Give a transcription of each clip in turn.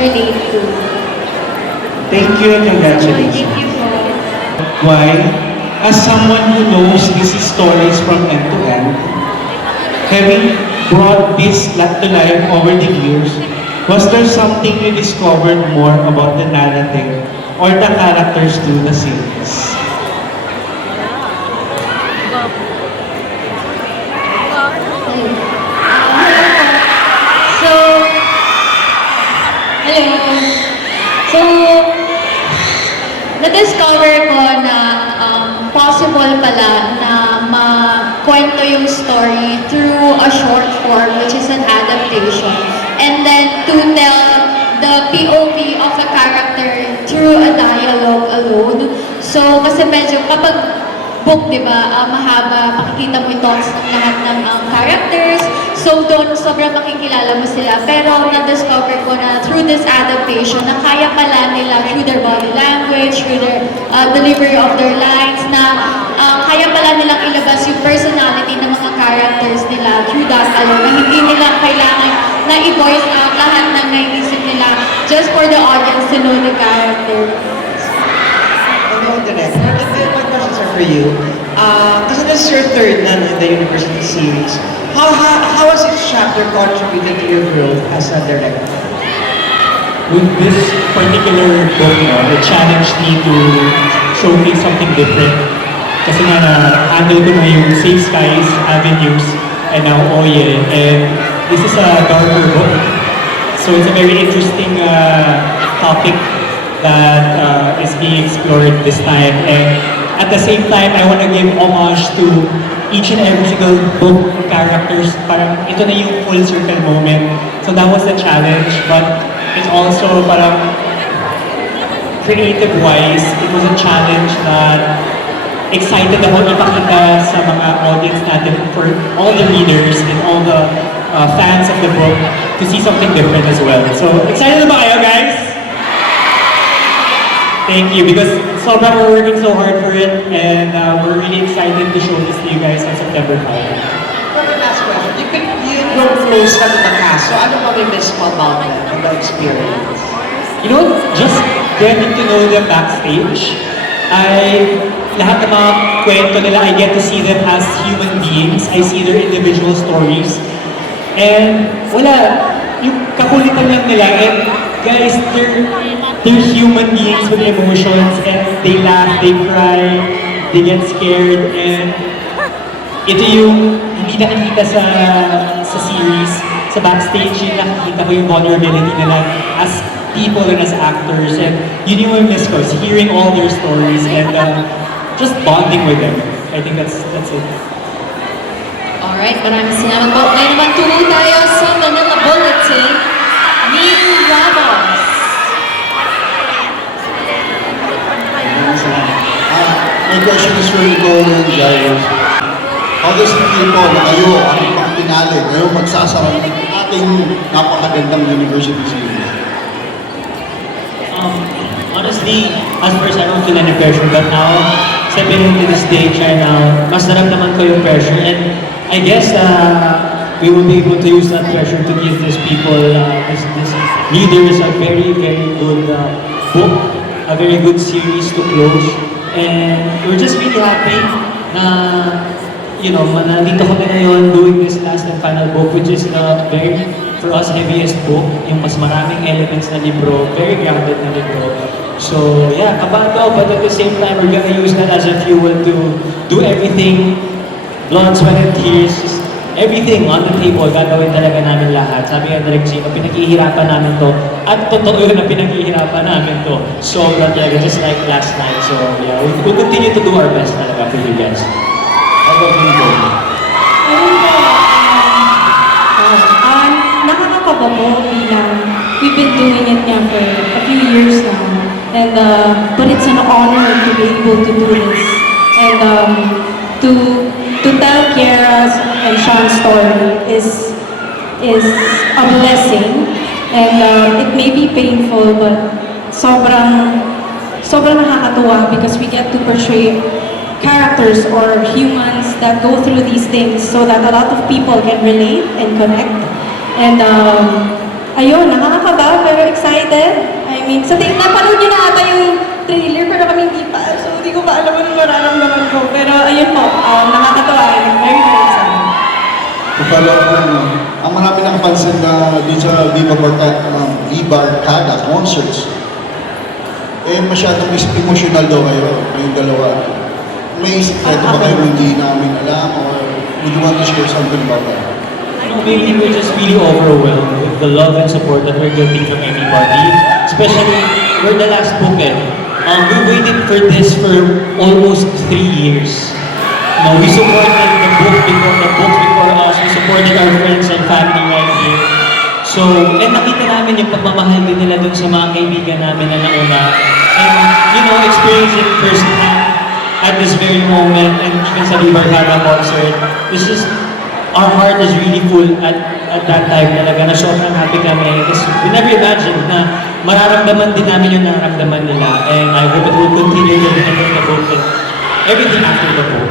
relate to. Thank you and congratulations. Thank you po. Why? As someone who knows these stories from end to end, having brought this to life over the years, was there something you discovered more about the narrative or the characters to the series? So, hello. So, na-discover ko na possible pala na makwento yung story through a short form, which is an adaptation. And then to tell the POV of a character through a dialogue alone. So, kasi medyo kapag book, di ba, mahaba, makikita mo yung thoughts ng lahat ng characters. So, doon sobrang makikilala mo sila. Pero, na-discover ko na through this adaptation, na kaya pala nila through their body language, through their delivery of their lines, na kaya pala nilang ilabas yung personality ng mga characters nila through that alone. Na hindi nila kailangan na i-voice out lahat ng naiisip nila just for the audience to know the character. Hello, Direk. My questions are for you. Kasi this is your third na in the university series. How has each chapter contributed to your growth as a director? With this particular book, it challenged me to showcase something different. Kasi nga na-handle ko na yung Safe Skies, Avenues, and now Oye. And this is a darker book. So it's a very interesting topic that is being explored this time. And at the same time, I want to give homage to each and every single book characters. Parang ito na yung full circle moment. So that was the challenge. But it's also parang creative-wise, it was a challenge that excited ako ipakita sa mga audience natin for all the readers and all the fans of the book to see something different as well. So excited na ba kayo, guys? Thank you, because sobrang we're working so hard for it, and we're really excited to show this to you guys on September 5. Okay, last question. You grow close na to the cast, so ano pa may miss mo about them and the experience? You know, just getting to know them backstage, lahat ng mga kwento nila, I get to see them as human beings. I see their individual stories. And wala, yung kakulitan lang nila, and guys, they're human beings with emotions, and they laugh, they cry, they get scared, and ito yung hindi nakikita sa series, sa backstage, yung nakikita ko yung vulnerability nila as people and as actors, and yun yung miss ko, is hearing all their stories and just bonding with them. I think that's it. Alright, maraming salamat po. Ngayon naman tuloy tayo sa Manila Bulletin. Neil Ramos. My question is for Nicole and Jairus. How does it feel po na kayo ang pang-pinali, kayo magsasara ng ating napakagandang university series? Honestly, at first I don't feel any pressure, but now, stepping into the stage right now, mas naramdaman ko yung pressure, and I guess we will be able to use that pressure to give these people, this readers, a very, very good book, a very good series to close, and we're just really happy na, you know, nandito kami ngayon doing this last and final book, which is the very, for us, heaviest book, yung mas maraming elements na libro, very grounded na libro. So, yeah, kabado, but at the same time, we're gonna use that as a fuel to do everything, blood, sweat, and tears, just everything on the table, gagawin talaga namin lahat. Sabi nga Direk Gino, pinaghihirapan namin to, at totoo yun na pinaghihirapan namin to. Sobra talaga, just like last night. So, yeah, we'll continue to do our best talaga for you guys. How about you, Nicole? Nakakakaba po bilang we've been doing it now for a few years now. And but it's an honor to be able to do this. And to tell Kiara's and Sean's story is a blessing. And it may be painful, but sobrang nakakatuwa because we get to portray characters or humans that go through these things so that a lot of people can relate and connect. And ayun, nakakakaba pero excited. I mean, napanood niyo na ata yung trailer pero kami hindi pa. So, hindi ko pa alam anong mararamdaman ko. Pero ayun po, nakakatawa. I'm very, very excited. Follow up lang, ang marami nakapansin na dun sa Viva Arcada concerts, masyadong emotional daw kayo, kayong dalawa. May sikreto ba kayo hindi namin alam or would you want to share something about that? Maybe we're just really overwhelmed with the love and support that we're getting from everybody. Especially, we're the last book we waited for this for almost 3 years. We supported the book before us. We supported our friends and family right here. So, and nakita namin yung pagmamahal din nila dun sa mga kaibigan namin na nauna. And, experience it firsthand at this very moment and even sa Viva Arcada concert. Our heart is really full at that time talaga na sobrang happy kami. Kasi we never imagined na mararamdaman din namin yung nararamdaman nila. And I hope it will continue to the end of the book and everything after the book.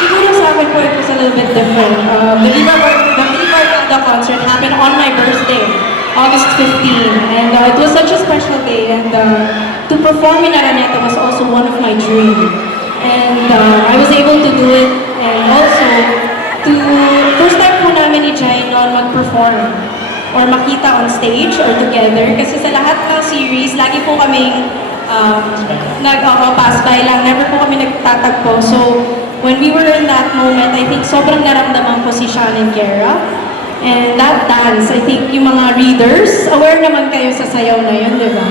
Siguro sa akin po, it was a little bit different. The Viva Arcada concert happened on my birthday, August 15. And it was such a special day. And to perform in Araneta was also one of my dreams. And I was able to do it. And also, first time po namin ni Jai noon mag-perform or makita on stage or together. Kasi sa lahat ng series, lagi po kaming pass by lang. Never po kami nagtatagpo. So, when we were in that moment, I think sobrang naramdaman ko si Sean and Guerra. And that dance, I think yung mga readers, aware naman kayo sa sayaw na yun, di ba?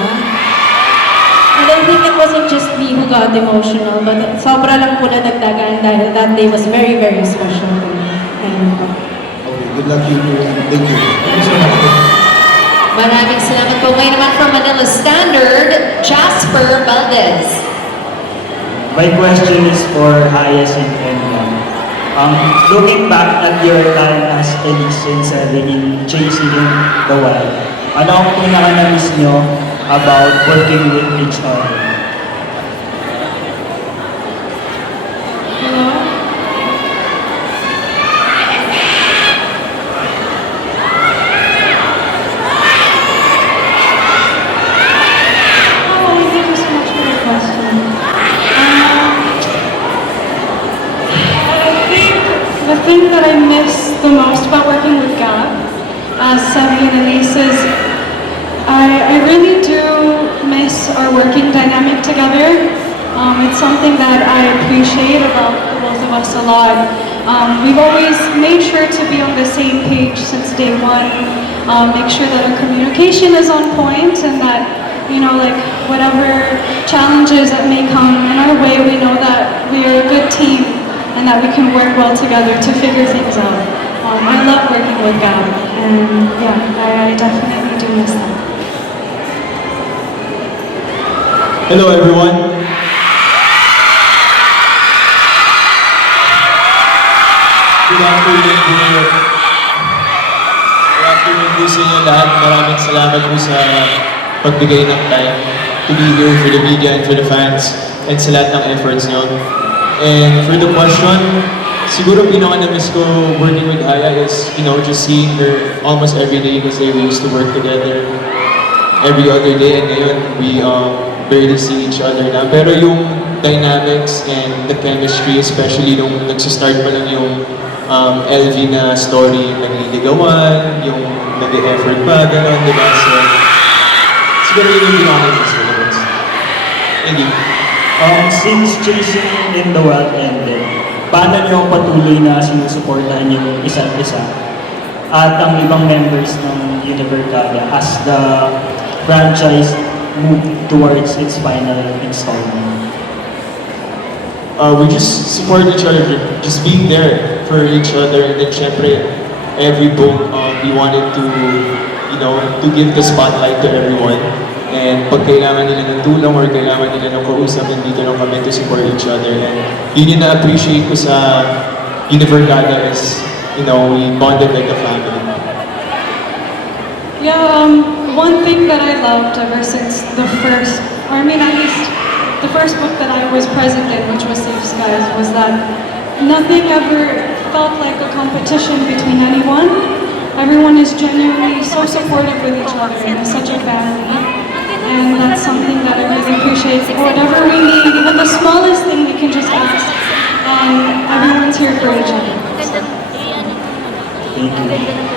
And I think it wasn't just me who got emotional, but sobra lang po nadagdagan dahil that day was very, very special to me. Ayun po. Okay, good luck to you and thank you. Thank you so much. Maraming salamat po. Ngayon naman from Manila Standard, Jasper Valdez. My question is for Hyacinth and Ron. Looking back at your time as Elise and Seven in Chasing the Wild, ano ang pinaka-na-miss nyo about working with each other? Hello? Oh, thank you so much for the question. I think the thing that I miss the most about working with Gab, as Sevi and Elise, is I really do miss our working dynamic together. It's something that I appreciate about the both of us a lot. We've always made sure to be on the same page since day one. Make sure that our communication is on point and that, whatever challenges that may come in our way, we know that we are a good team and that we can work well together to figure things out. I love working with Gab, and yeah, I definitely do miss that. Hello everyone. Good afternoon po. Good afternoon po sa inyo lahat. Maraming salamat po sa pagbigay ng time to be here for the media and for the fans and sa lahat ng efforts nyo. And for the question, siguro pinaka-na-miss ko working with Haya is, just seeing her almost every day kasi we used to work together every other day and ngayon we barely see each other na. Pero yung dynamics and the chemistry, especially nung nagsistart pa lang yung LV na story, nagliligawan, yung nag-effort pa, gano'n, di ba? So, siguro yun yung pinaka-miss ko. Thank you. Since Chasing in the Wild ended, paano nyo patuloy na sinusuportahan yung isa't isa at ang ibang members ng Univercada as the franchise move towards its final installment? We just support each other, just being there for each other, and then syempre, every book we wanted to, to give the spotlight to everyone. And pag kailangan nila ng tulong or kailangan nila ng kausap, nandito lang kami to support each other. And yun yung na-appreciate ko sa Univercada is, we bonded like a family. Yeah, one thing that I loved ever since the first book that I was present in, which was Safe Skies, was that nothing ever felt like a competition between anyone. everyone is genuinely so supportive with each other as such a family. And that's something that I really appreciate. Whatever we need, even the smallest thing, we can just ask. And everyone's here for each other. Thank you.